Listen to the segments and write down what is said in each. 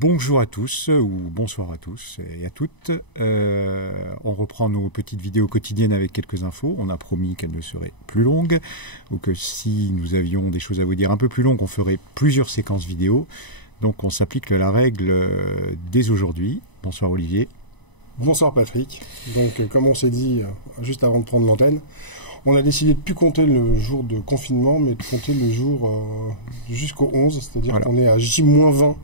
Bonjour à tous ou bonsoir à tous et à toutes. On reprend nos petites vidéos quotidiennes avec quelques infos. On a promis qu'elles ne seraient plus longues ou que si nous avions des choses à vous dire un peu plus longues, on ferait plusieurs séquences vidéo. Donc on s'applique la règle dès aujourd'hui. Bonsoir Olivier. Bonsoir Patrick. Donc comme on s'est dit juste avant de prendre l'antenne, on a décidé de ne plus compter le jour de confinement, mais de compter le jour jusqu'au 11, c'est-à-dire voilà. Qu'on est à J-20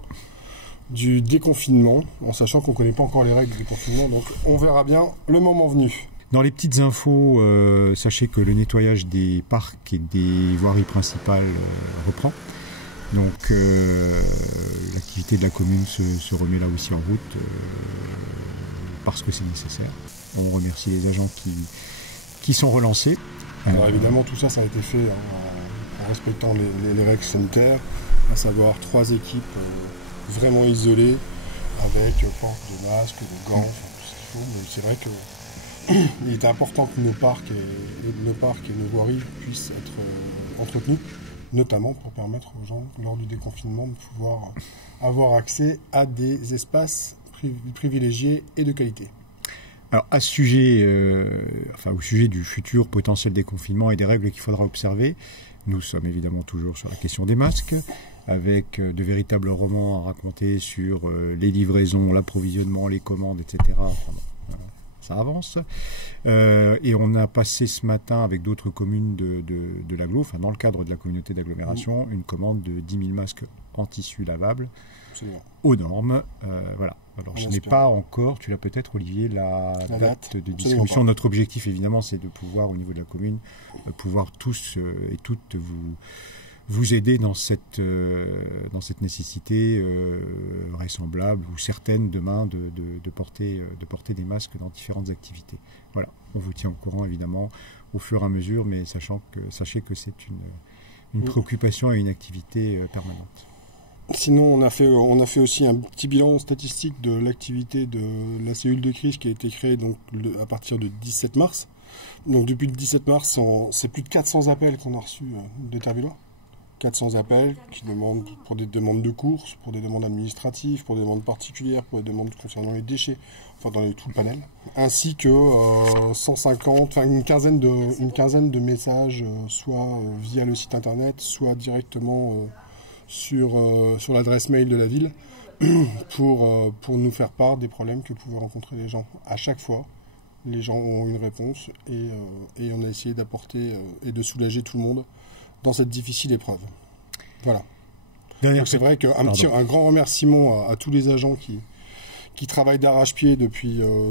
du déconfinement, en sachant qu'on ne connaît pas encore les règles du déconfinement, donc on verra bien le moment venu. Dans les petites infos, sachez que le nettoyage des parcs et des voiries principales reprend. Donc l'activité de la commune se remet là aussi en route parce que c'est nécessaire. On remercie les agents qui sont relancés. Alors évidemment tout ça a été fait en respectant les règles sanitaires, à savoir 3 équipes vraiment isolées avec port de masque, de gants, tout ce qu'il faut. Mais c'est vrai qu'il est important que nos parcs et nos voiries puissent être entretenus, notamment pour permettre aux gens, lors du déconfinement, de pouvoir avoir accès à des espaces privilégiés et de qualité. Alors à ce sujet, au sujet du futur potentiel déconfinement et des règles qu'il faudra observer, nous sommes évidemment toujours sur la question des masques, avec de véritables romans à raconter sur les livraisons, l'approvisionnement, les commandes, etc. Enfin, ça avance. Et on a passé ce matin avec d'autres communes de l'agglo, enfin dans le cadre de la communauté d'agglomération, une commande de 10 000 masques en tissu lavable aux normes. Voilà. Alors je n'ai pas encore, tu l'as peut-être Olivier, la date de distribution. Notre objectif évidemment c'est de pouvoir au niveau de la commune, pouvoir tous et toutes vous aider dans cette nécessité vraisemblable ou certaine demain de porter des masques dans différentes activités. Voilà, on vous tient au courant évidemment au fur et à mesure, mais sachez que c'est une préoccupation et une activité permanente. Sinon, on a fait aussi un petit bilan statistique de l'activité de la cellule de crise qui a été créée donc, à partir du 17 mars. Donc depuis le 17 mars, c'est plus de 400 appels qu'on a reçus des Tervillois. 400 appels qui demandent pour des demandes de courses, pour des demandes administratives, pour des demandes particulières, pour des demandes concernant les déchets, enfin dans tout le panel, ainsi que 150, enfin une quinzaine de messages, soit via le site internet, soit directement sur l'adresse mail de la ville, pour nous faire part des problèmes que pouvaient rencontrer les gens. À chaque fois, les gens ont une réponse et on a essayé d'apporter et de soulager tout le monde dans cette difficile épreuve. Voilà. C'est vrai qu'un grand remerciement à tous les agents qui travaillent d'arrache-pied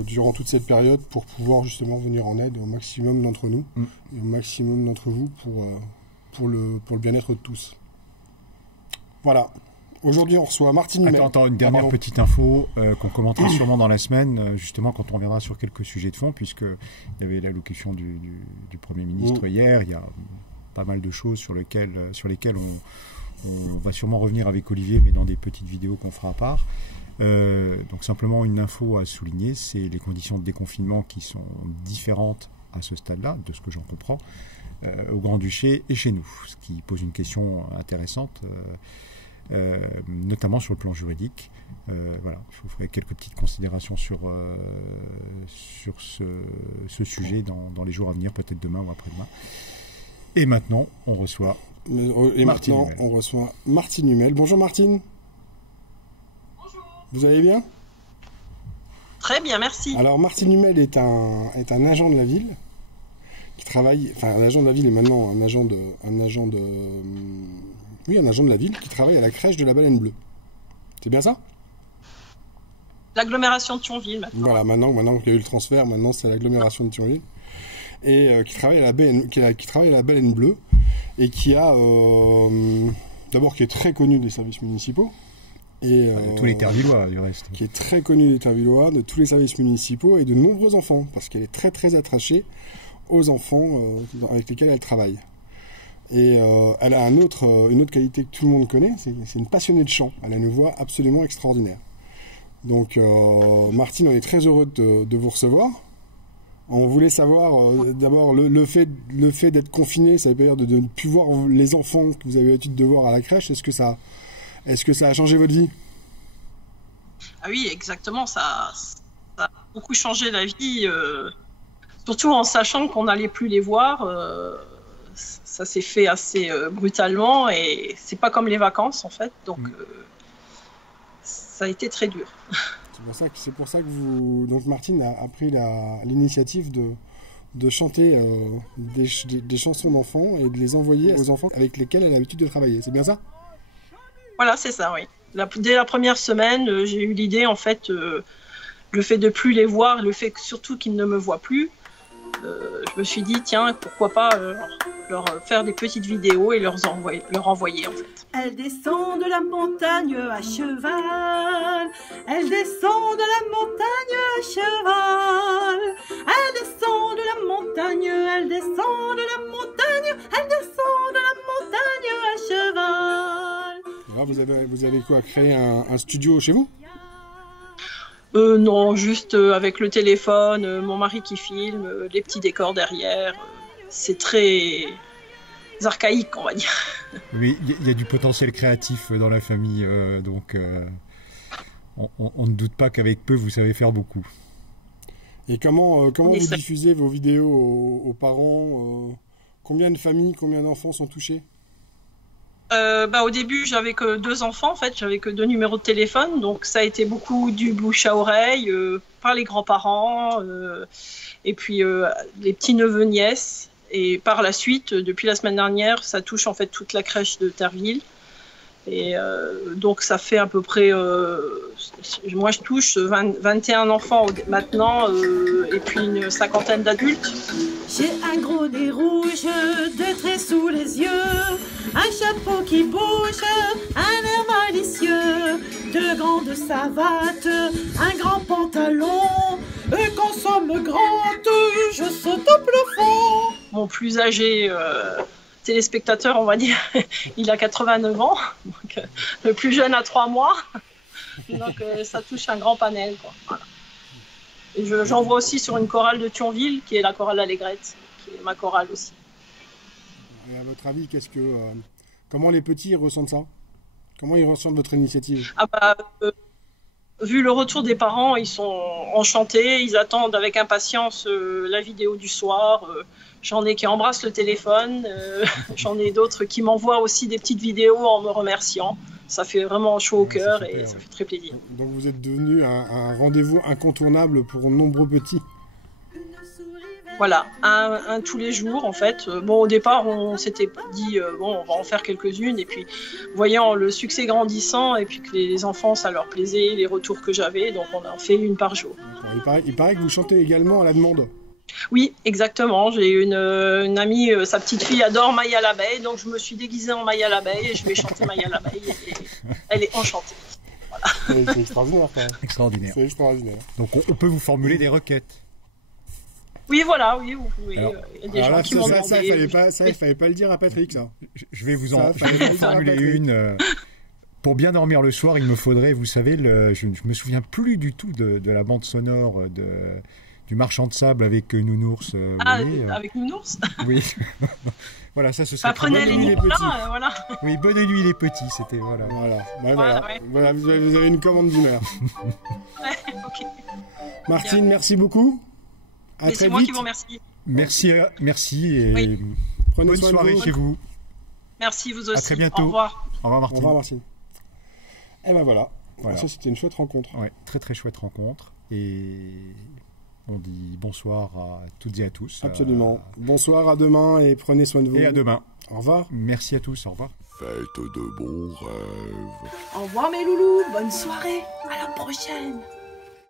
durant toute cette période pour pouvoir justement venir en aide au maximum d'entre nous et au maximum d'entre vous pour le bien-être de tous. Voilà. Aujourd'hui, on reçoit Martine Humel. Attends, une dernière petite info qu'on commentera sûrement dans la semaine, justement quand on reviendra sur quelques sujets de fond, puisqu'il y avait l'allocution du Premier ministre hier. Il y a pas mal de choses sur lesquelles on va sûrement revenir avec Olivier, mais dans des petites vidéos qu'on fera à part. Donc simplement une info à souligner, c'est les conditions de déconfinement qui sont différentes à ce stade-là, de ce que j'en comprends, au Grand-Duché et chez nous, ce qui pose une question intéressante, notamment sur le plan juridique. Voilà, je vous ferai quelques petites considérations sur ce sujet dans les jours à venir, peut-être demain ou après-demain. Et maintenant, on reçoit Martine Humel. Bonjour Martine. Bonjour. Vous allez bien? Très bien, merci. Alors Martine Humel est un agent de la ville qui travaille, enfin un agent de la ville et maintenant un agent de la ville qui travaille à la crèche de la Baleine Bleue. C'est bien ça? L'agglomération de Thionville maintenant. Voilà, maintenant qu'il y a eu le transfert, maintenant c'est l'agglomération de Thionville. Et qui travaille à la Baleine Bleue et qui a d'abord qui est très connu des services municipaux et tous les Tervillois du reste, qui est très connu des Tervillois, de tous les services municipaux et de nombreux enfants parce qu'elle est très très attachée aux enfants avec lesquels elle travaille. Et elle a une autre qualité que tout le monde connaît, c'est une passionnée de chant. Elle a une voix absolument extraordinaire. Donc Martine, on est très heureux de vous recevoir. On voulait savoir d'abord le fait d'être confiné, ça veut dire de ne plus voir les enfants que vous avez l'habitude de voir à la crèche. Est-ce que ça a changé votre vie? Ah oui, exactement, ça a beaucoup changé la vie, surtout en sachant qu'on n'allait plus les voir. Ça s'est fait assez brutalement et c'est pas comme les vacances en fait, donc ça a été très dur. C'est pour ça que donc Martine a pris l'initiative de chanter des chansons d'enfants et de les envoyer aux enfants avec lesquels elle a l'habitude de travailler. C'est bien ça? Voilà, c'est ça, oui. Dès la première semaine, j'ai eu l'idée, en fait, le fait de plus les voir, le fait surtout qu'ils ne me voient plus, je me suis dit, tiens, pourquoi pas leur faire des petites vidéos et leur envoyer, en fait. Elle descend de la montagne à cheval, elle descend de la montagne à cheval, elle descend de la montagne, elle descend de la montagne, elle descend de la montagne à cheval. Là, vous avez quoi, créé un studio chez vous? Non, juste avec le téléphone, mon mari qui filme, les petits décors derrière. C'est très archaïque, on va dire. Oui, il y a du potentiel créatif dans la famille, donc on ne doute pas qu'avec peu, vous savez faire beaucoup. Et comment vous diffusez vos vidéos aux parents? Combien de familles, combien d'enfants sont touchés? Au début, j'avais que 2 enfants, en fait, j'avais que 2 numéros de téléphone, donc ça a été beaucoup du bouche à oreille, par les grands-parents, et puis les petits-neveux, nièces, et par la suite, depuis la semaine dernière, ça touche en fait toute la crèche de Terreville, et donc ça fait à peu près, moi je touche 21 enfants maintenant, et puis une 50aine d'adultes. J'ai un gros nez rouge, 2 traits sous les yeux, un chapeau qui bouge, un air malicieux, 2 grandes savates, un grand pantalon, et quand ça me gratte, je saute au plafond. Mon plus âgé téléspectateur, on va dire, il a 89 ans, donc, le plus jeune a 3 mois, donc ça touche un grand panel, quoi. Voilà. Et j'en vois aussi sur une chorale de Thionville, qui est la chorale Allégrette, qui est ma chorale aussi. Et à votre avis, comment les petits ressentent ça? Comment ils ressentent votre initiative? Vu le retour des parents, ils sont enchantés, ils attendent avec impatience la vidéo du soir. J'en ai qui embrassent le téléphone, j'en ai d'autres qui m'envoient aussi des petites vidéos en me remerciant. Ça fait vraiment chaud au cœur et ça fait très plaisir. Donc vous êtes devenu un rendez-vous incontournable pour nombreux petits. Voilà, un tous les jours en fait. Bon, au départ, on s'était dit, bon, on va en faire quelques-unes. Et puis, voyant le succès grandissant et puis que les enfants, ça leur plaisait, les retours que j'avais, donc on en fait une par jour. Il paraît que vous chantez également à la demande. Oui, exactement. J'ai une amie, sa petite fille adore Maya l'abeille, donc je me suis déguisée en Maya l'abeille et je vais chanter Maya l'abeille. Et elle est enchantée. Voilà. C'est extraordinaire quand même. Extraordinaire. C'est extraordinaire. Donc on peut vous formuler des requêtes. Oui, voilà, oui, vous pouvez. Alors, y a des gens qui m'ont demandé. Ça, il fallait pas le dire à Patrick, ça. Je vais vous en formuler une. Pour bien dormir le soir, il me faudrait, vous savez, je ne me souviens plus du tout de la bande sonore du Marchand de sable avec Nounours. Avec Nounours. Oui. Voilà, ça ce serait. Apprenez les Nicolas, voilà. Oui, bonne nuit les petits, c'était voilà. Voilà, vous avez une commande d'humeur. Ouais, ok. Martine, merci beaucoup. C'est moi qui vous remercie. Merci et oui. Bonne soirée chez vous. Merci vous aussi. À très bientôt. Au revoir. Au revoir Martine. Au revoir Martine. Et ben voilà. Ça c'était une chouette rencontre. Ouais, très très chouette rencontre et on dit bonsoir à toutes et à tous. Absolument. Bonsoir, à demain et prenez soin de vous. Et à demain. Au revoir. Merci à tous, au revoir. Faites de bons rêves. Au revoir mes loulous, bonne soirée, à la prochaine.